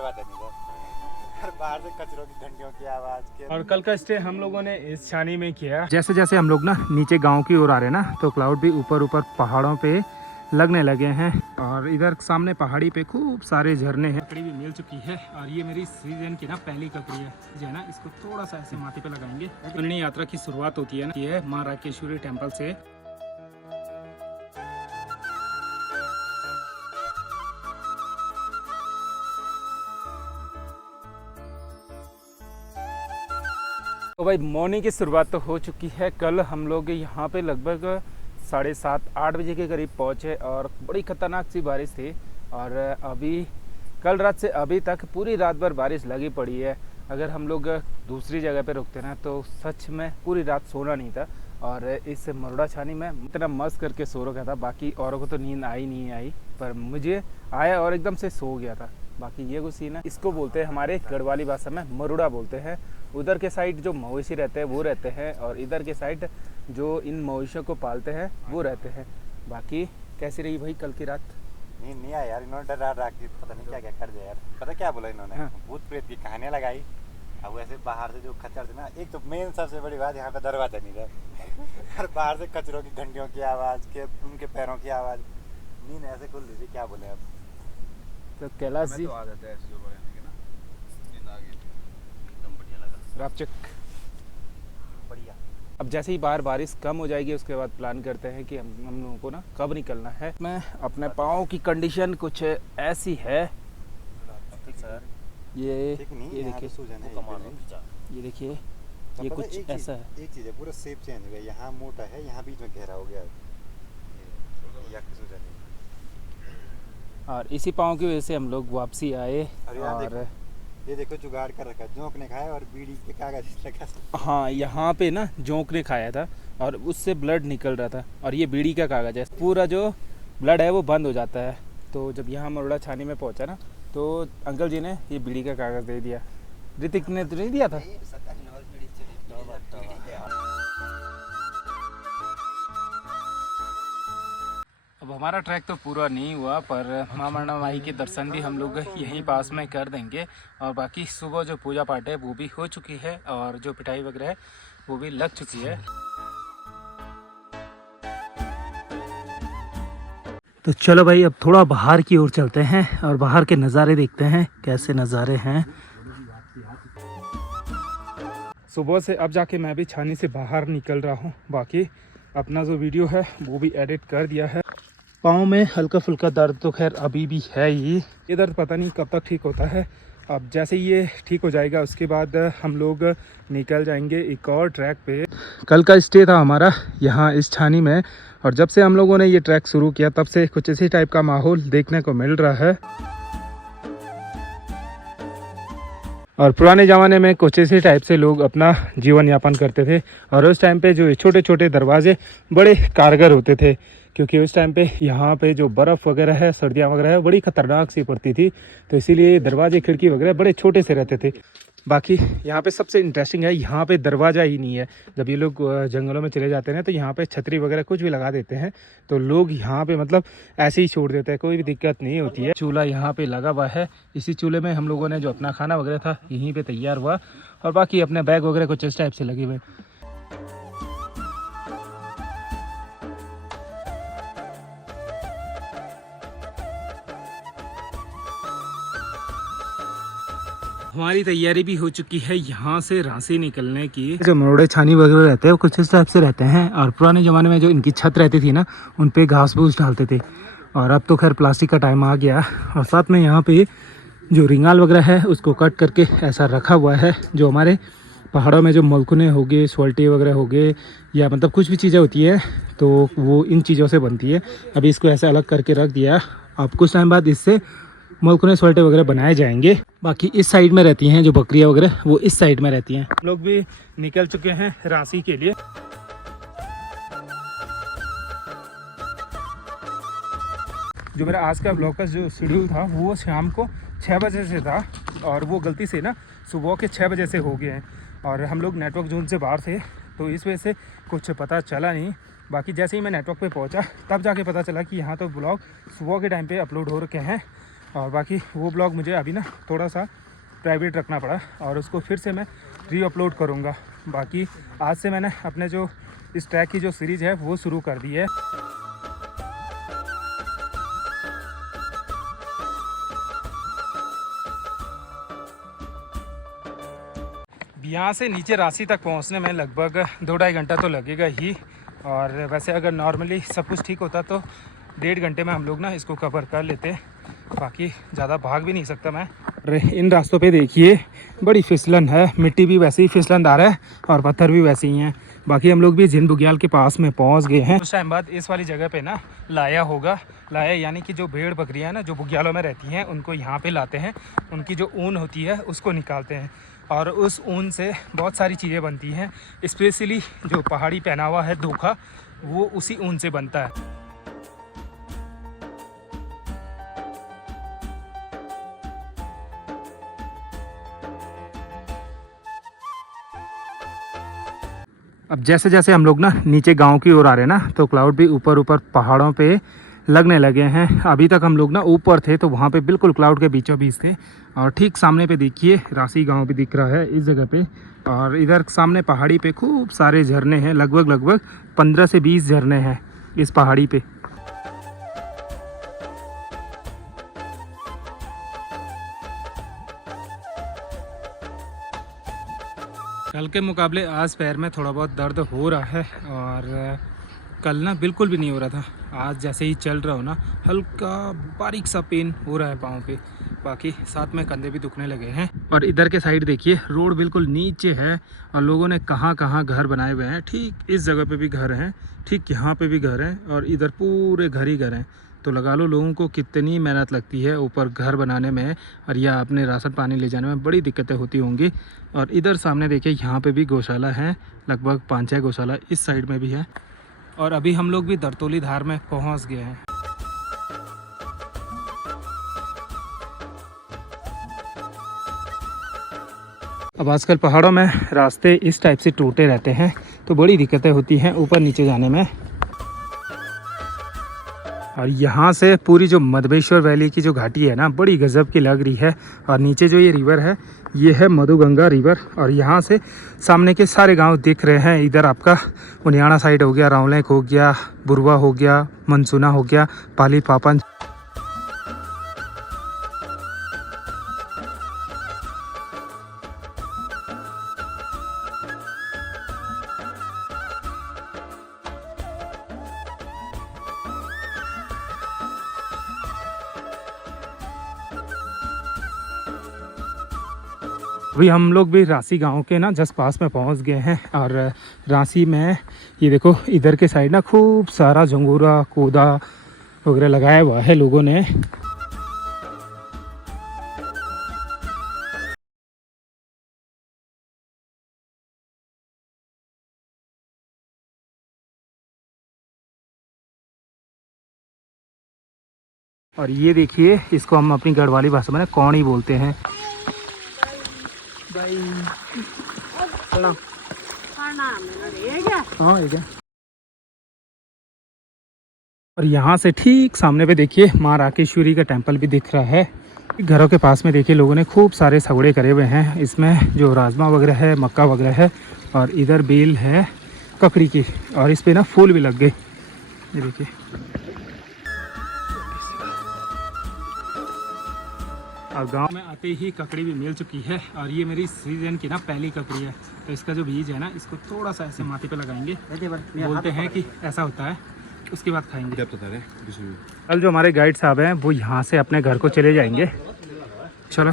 दरवाजा नहीं था और बाहर से कचरों की घंटियों की आवाज़ के। और कल का स्टे हम लोगों ने इस छानी में किया। जैसे जैसे हम लोग ना नीचे गांव की ओर आ रहे हैं ना, तो क्लाउड भी ऊपर ऊपर पहाड़ों पे लगने लगे हैं। और इधर सामने पहाड़ी पे खूब सारे झरने हैं। ककड़ी भी मिल चुकी है और ये मेरी सीजन की ना पहली ककड़ी है जो है ना, इसको थोड़ा सा ऐसे माथे पे लगाएंगे। त्रिवेणी यात्रा की शुरुआत होती है ना, ये है माँ राकेश्वरी टेम्पल से। तो भाई मॉर्निंग की शुरुआत तो हो चुकी है। कल हम लोग यहाँ पे लगभग 7:30-8 बजे के करीब पहुँचे और बड़ी ख़तरनाक सी बारिश थी। और अभी कल रात से अभी तक पूरी रात भर बारिश लगी पड़ी है। अगर हम लोग दूसरी जगह पे रुकते ना तो सच में पूरी रात सोना नहीं था। और इस मरोड़ा छानी में इतना मस्त करके सो रखा था, बाकी औरों को तो नींद आई नहीं आई, पर मुझे आया और एकदम से सो गया था। बाकी ये कुछ सीन है, इसको बोलते हैं हमारे गढ़वाली भाषा में मरुड़ा बोलते हैं। उधर के साइड जो मवेशी रहते हैं वो रहते हैं और इधर के साइड जो इन मवेशियों को पालते हैं वो रहते हैं। बाकी कैसी रही भाई कल की रात? नहीं आया यार, इन्होंने डरा रहा कि पता नहीं क्या क्या कर दिया यार। पता क्या बोला इन्होंने? हाँ। भूत प्रेत की कहानियां लगाई। अब वैसे बाहर से जो खच्चर थे ना, एक तो मेन सबसे बड़ी बात यहाँ पे दरवाजा नहीं था और बाहर से कचरों की घंटियों की आवाज़ के, उनके पैरों की आवाज़। नींद ऐसे खुल रही थी, क्या बोले अब। तो कैलाश जी रापचक बढ़िया। अब जैसे ही बाहर बारिश कम हो जाएगी उसके बाद प्लान करते हैं कि हम लोगों को ना कब निकलना है। मैं अपने पाँव की कंडीशन कुछ ऐसी है। ये देखिए, ये देखिए, ये कुछ ऐसा है। एक चीज़ है, पूरा शेप चेंज हो गया। यहाँ मोटा है, यहाँ बीच में गहरा हो गया। और इसी पाँव की वजह से हम लोग वापसी आए। और ये देखो जुगाड़ कर रखा है, जोंक ने खाया और बीड़ी के कागज रखा। हाँ, यहाँ पे ना जोंक ने खाया था और उससे ब्लड निकल रहा था और ये बीड़ी का कागज है। पूरा जो ब्लड है वो बंद हो जाता है। तो जब यहाँ मरोड़ा छानी में पहुँचा ना तो अंकल जी ने ये बीड़ी का कागज दे दिया। ऋतिक ने तो नहीं दिया था। अब हमारा ट्रैक तो पूरा नहीं हुआ, पर माँ मरना माई के दर्शन भी हम लोग यहीं पास में कर देंगे। और बाकी सुबह जो पूजा पाठ है वो भी हो चुकी है और जो पिटाई वगैरह है वो भी लग चुकी है। तो चलो भाई अब थोड़ा बाहर की ओर चलते हैं और बाहर के नज़ारे देखते हैं कैसे नज़ारे हैं। सुबह से अब जाके मैं भी छानी से बाहर निकल रहा हूँ। बाकी अपना जो वीडियो है वो भी एडिट कर दिया है। पाँव में हल्का फुल्का दर्द तो खैर अभी भी है ही। ये दर्द पता नहीं कब तक ठीक होता है। अब जैसे ये ठीक हो जाएगा उसके बाद हम लोग निकल जाएंगे एक और ट्रैक पे। कल का स्टे था हमारा यहाँ इस छानी में और जब से हम लोगों ने ये ट्रैक शुरू किया तब से कुछ इसी टाइप का माहौल देखने को मिल रहा है। और पुराने ज़माने में कुछ इसी टाइप से लोग अपना जीवन यापन करते थे और उस टाइम पे जो छोटे छोटे दरवाजे बड़े कारगर होते थे, क्योंकि उस टाइम पे यहाँ पे जो बर्फ़ वगैरह है, सर्दियाँ वगैरह है, बड़ी ख़तरनाक सी पड़ती थी। तो इसीलिए दरवाजे खिड़की वगैरह बड़े छोटे से रहते थे। बाकी यहाँ पे सबसे इंटरेस्टिंग है, यहाँ पे दरवाज़ा ही नहीं है। जब ये लोग जंगलों में चले जाते हैं तो यहाँ पे छतरी वगैरह कुछ भी लगा देते हैं, तो लोग यहाँ पे मतलब ऐसे ही छोड़ देते हैं, कोई भी दिक्कत नहीं होती है। चूल्हा यहाँ पे लगा हुआ है। इसी चूल्हे में हम लोगों ने जो अपना खाना वगैरह था यहीं पे तैयार हुआ और बाकी अपने बैग वगैरह कुछ इस टाइप से लगे हुए। हमारी तैयारी भी हो चुकी है यहाँ से रांसी निकलने की। जो मरोड़े छानी वगैरह रहते हैं वो कुछ इस टाइप से रहते हैं और पुराने ज़माने में जो इनकी छत रहती थी ना उन पे घास फूस डालते थे। और अब तो खैर प्लास्टिक का टाइम आ गया। और साथ में यहाँ पे जो रिंगाल वगैरह है उसको कट करके ऐसा रखा हुआ है। जो हमारे पहाड़ों में जो मलकुने हो गए, सोल्टी वगैरह हो गए या मतलब कुछ भी चीज़ें होती है तो वो इन चीज़ों से बनती है। अभी इसको ऐसे अलग करके रख दिया। अब कुछ टाइम बाद इससे मलकुने सोल्टे वगैरह बनाए जाएंगे। बाकी इस साइड में रहती हैं जो बकरियां वगैरह, वो इस साइड में रहती हैं। हम लोग भी निकल चुके हैं रांसी के लिए। जो मेरा आज का ब्लॉग का जो शेड्यूल था वो शाम को 6 बजे से था और वो गलती से ना सुबह के 6 बजे से हो गए हैं और हम लोग नेटवर्क जोन से बाहर थे तो इस वजह से कुछ पता चला नहीं। बाकी जैसे ही मैं नेटवर्क पे पहुंचा तब जाके पता चला कि यहाँ तो ब्लॉग सुबह के टाइम पे अपलोड हो रखे हैं और बाकी वो ब्लॉग मुझे अभी ना थोड़ा सा प्राइवेट रखना पड़ा और उसको फिर से मैं री-अपलोड करूँगा। बाकी आज से मैंने अपने जो इस ट्रैक की जो सीरीज़ है वो शुरू कर दी है। यहाँ से नीचे रांची तक पहुँचने में लगभग 2-2.5 घंटा तो लगेगा ही। और वैसे अगर नॉर्मली सब कुछ ठीक होता तो 1.5 घंटे में हम लोग ना इसको कवर कर लेते। बाकी ज़्यादा भाग भी नहीं सकता मैं। अरे इन रास्तों पे देखिए बड़ी फिसलन है, मिट्टी भी वैसे ही फिसलनदार है और पत्थर भी वैसे ही हैं। बाकी हम लोग भी जिन बुग्याल के पास में पहुंच गए हैं। कुछ टाइम बाद इस वाली जगह पे ना लाया होगा। लाया यानी कि जो भेड़ बकरियां ना जो बुग्यालों में रहती हैं उनको यहाँ पे लाते हैं, उनकी जो ऊन होती है उसको निकालते हैं और उस ऊन से बहुत सारी चीज़ें बनती हैं। स्पेशली जो पहाड़ी पहनावा है धोखा, वो उसी ऊन से बनता है। अब जैसे जैसे हम लोग ना नीचे गांव की ओर आ रहे हैं ना तो क्लाउड भी ऊपर ऊपर पहाड़ों पे लगने लगे हैं। अभी तक हम लोग ना ऊपर थे तो वहाँ पे बिल्कुल क्लाउड के बीचों बीच थे और ठीक सामने पे देखिए रांची गांव भी दिख रहा है इस जगह पे। और इधर सामने पहाड़ी पे खूब सारे झरने हैं, लगभग 15 से 20 झरने हैं इस पहाड़ी पे। कल के मुकाबले आज पैर में थोड़ा बहुत दर्द हो रहा है और कल ना बिल्कुल भी नहीं हो रहा था। आज जैसे ही चल रहा हो ना हल्का बारीक सा पेन हो रहा है पाँव पे। बाकी साथ में कंधे भी दुखने लगे हैं। और इधर के साइड देखिए रोड बिल्कुल नीचे है और लोगों ने कहाँ कहाँ घर बनाए हुए हैं। ठीक इस जगह पे भी घर हैं, ठीक यहाँ पे भी घर हैं और इधर पूरे घर ही घर हैं। तो लगा लो लोगों को कितनी मेहनत लगती है ऊपर घर बनाने में और या अपने राशन पानी ले जाने में बड़ी दिक्कतें होती होंगी। और इधर सामने देखिए यहाँ पे भी गौशाला है, लगभग 5-6 गौशाला इस साइड में भी है। और अभी हम लोग भी दरतोली धार में पहुँच गए हैं। अब आजकल पहाड़ों में रास्ते इस टाइप से टूटे रहते हैं तो बड़ी दिक्कतें होती हैं ऊपर नीचे जाने में। और यहाँ से पूरी जो मधवेश्वर वैली की जो घाटी है ना बड़ी गजब की लग रही है। और नीचे जो ये रिवर है ये है मधुगंगा रिवर और यहाँ से सामने के सारे गांव दिख रहे हैं। इधर आपका उनियाना साइड हो गया, रावलेक हो गया, बुरवा हो गया, मनसूना हो गया, पाली पापन। अभी हम लोग भी रांची गांव के ना जस्ट पास में पहुंच गए हैं। और रांची में ये देखो इधर के साइड ना खूब सारा झंगोरा कोदा वगैरह लगाया हुआ है लोगों ने। और ये देखिए इसको हम अपनी गढ़वाली भाषा में कौड़ी बोलते हैं। हाँ एक है। और यहाँ से ठीक सामने पे देखिए माँ राकेश्वरी का टेंपल भी दिख रहा है। घरों के पास में देखिए लोगों ने खूब सारे सगड़े करे हुए हैं। इसमें जो राजमा वगैरह है, मक्का वगैरह है और इधर बेल है ककड़ी की और इस पे ना फूल भी लग गए। ये देखिए और गांव में आते ही ककड़ी भी मिल चुकी है और ये मेरी सीजन की ना पहली ककड़ी है। तो इसका जो बीज है ना इसको थोड़ा सा ऐसे माथे पे लगाएंगे, बोलते हैं कि ऐसा होता है, उसके बाद खाएंगे। कल जो हमारे गाइड साहब हैं वो यहाँ से अपने घर को चले जाएंगे। चलो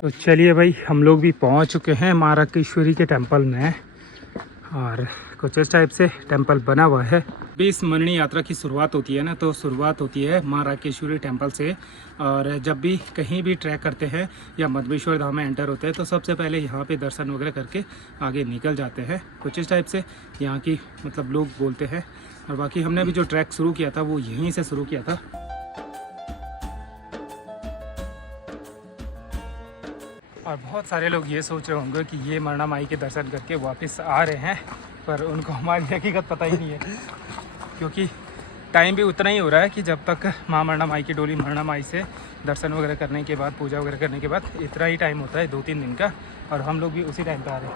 तो चलिए भाई हम लोग भी पहुँच चुके हैं माँ राकेश्वरी के टेम्पल में और कुछ इस टाइप से टेम्पल बना हुआ है। इस मरनी यात्रा की शुरुआत होती है ना तो शुरुआत होती है माँ राकेश्वरी टेम्पल से। और जब भी कहीं भी ट्रैक करते हैं या मधवेश्वर धाम में एंटर होते हैं तो सबसे पहले यहाँ पे दर्शन वगैरह करके आगे निकल जाते हैं। कुछ इस टाइप से यहाँ की मतलब लोग बोलते हैं। और बाकी हमने भी जो ट्रैक शुरू किया था वो यहीं से शुरू किया था। और बहुत सारे लोग ये सोच रहे होंगे कि ये मरना माई के दर्शन करके वापस आ रहे हैं, पर उनको हमारी हकीकत पता ही नहीं है। क्योंकि टाइम भी उतना ही हो रहा है कि जब तक माँ मरना माई की डोली मरना माई से दर्शन वगैरह करने के बाद, पूजा वगैरह करने के बाद इतना ही टाइम होता है, 2-3 दिन का। और हम लोग भी उसी टाइम पे आ रहे हैं।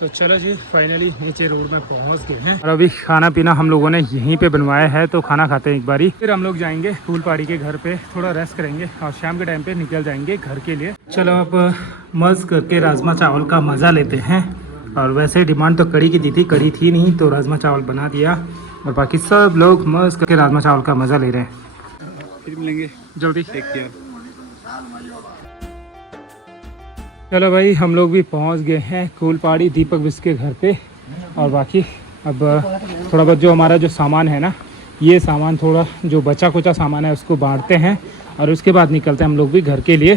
तो चलो जी, फाइनली नीचे रोड में पहुंच गए हैं और अभी खाना पीना हम लोगों ने यहीं पे बनवाया है, तो खाना खाते हैं एक बारी, फिर हम लोग जाएंगे फूलपाड़ी के घर पे, थोड़ा रेस्ट करेंगे और शाम के टाइम पे निकल जाएंगे घर के लिए। चलो अब मस्त करके राजमा चावल का मज़ा लेते हैं। और वैसे डिमांड तो कड़ी की दी थी, कड़ी थी नहीं तो राजमा चावल बना दिया और बाकी सब लोग मस्त करके राजमा चावल का मज़ा ले रहे हैं। फिर मिलेंगे जल्दी। Take care. चलो भाई, हम लोग भी पहुंच गए हैं फूलपाड़ी दीपक विश के घर पे। और बाकी अब थोड़ा बहुत जो हमारा जो सामान है ना, ये सामान थोड़ा जो बचा कुचा सामान है उसको बांटते हैं और उसके बाद निकलते हैं हम लोग भी घर के लिए।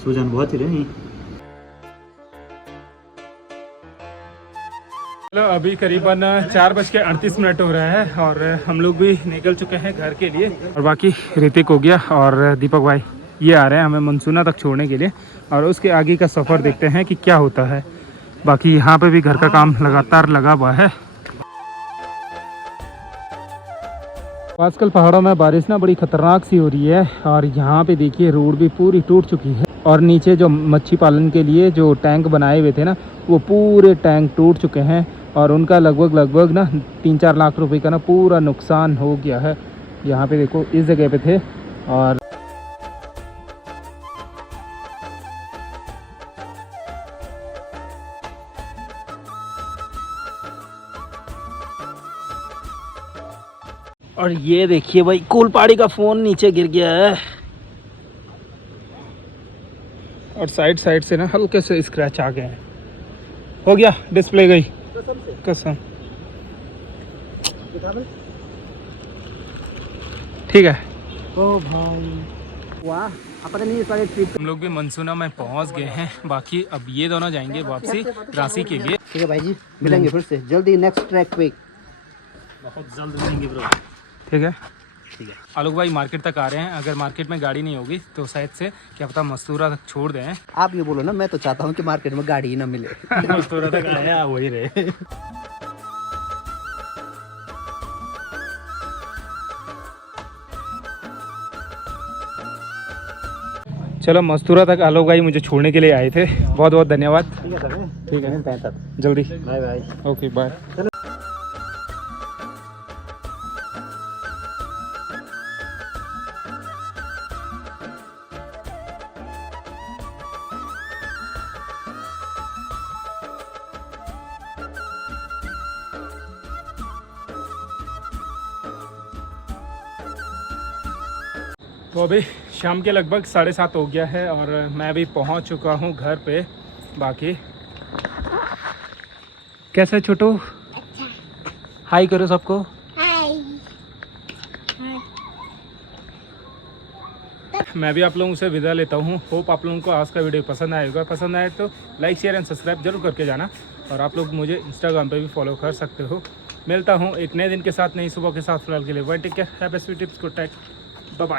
सूजन बहुत ही रही। चलो अभी करीबन 4:38 हो रहा है और हम लोग भी निकल चुके हैं घर के लिए। और बाकी ऋतिक हो गया और दीपक भाई ये आ रहे हैं हमें मनसूना तक छोड़ने के लिए और उसके आगे का सफ़र देखते हैं कि क्या होता है। बाकी यहाँ पे भी घर का काम लगातार लगा हुआ है। आजकल पहाड़ों में बारिश ना बड़ी खतरनाक सी हो रही है और यहाँ पे देखिए रोड भी पूरी टूट चुकी है और नीचे जो मच्छी पालन के लिए जो टैंक बनाए हुए थे ना, वो पूरे टैंक टूट चुके हैं और उनका लगभग ना 3-4 लाख रुपए का ना पूरा नुकसान हो गया है। यहाँ पे देखो इस जगह पे थे और ये देखिए भाई फूलपाड़ी का फ़ोन नीचे गिर गया है और साइड से ना हल्के से स्क्रैच आ गए हैं। हो गया, डिस्प्ले गई कसम। ठीक है। ओ भाई वाह, हम लोग भी मनसूना में पहुंच गए हैं। बाकी अब ये दोनों जाएंगे वापसी रांची के लिए। ठीक है भाई जी, मिलेंगे फिर से जल्दी नेक्स्ट ट्रैक पे। बहुत जल्द मिलेंगे ब्रो। ठीक है। आलोक भाई मार्केट तक आ रहे हैं, अगर मार्केट में गाड़ी नहीं होगी तो शायद से क्या पता मस्तूरा तक छोड़ दें। आप ये बोलो ना, मैं तो चाहता हूँ कि मार्केट में गाड़ी ही ना मिले। मस्तूरा तक आया वही रहे। चलो मस्तूरा तक आलोक भाई मुझे छोड़ने के लिए आए थे, बहुत बहुत धन्यवाद। ठीक है, जल्दी। Bye bye. Okay bye. तो अभी शाम के लगभग 7:30 हो गया है और मैं भी पहुंच चुका हूं घर पे। बाकी कैसा है छोटू? अच्छा। हाय करो सबको। हाय। मैं भी आप लोगों से विदा लेता हूं। होप आप लोगों को आज का वीडियो पसंद आएगा। पसंद आए तो लाइक शेयर एंड सब्सक्राइब जरूर करके जाना और आप लोग मुझे इंस्टाग्राम पे भी फॉलो कर सकते हो। मिलता हूँ एक नए दिन के साथ, नई सुबह के साथ। फिलहाल के लिए bye, take care, have a sweet tips, good night, bye bye.